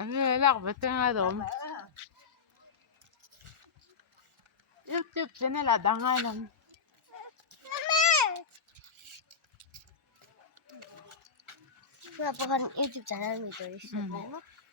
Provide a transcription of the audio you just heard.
الأربعة هذوما يوتيوب شانيل هذا هانم يوتيوب شانيل ميدوريش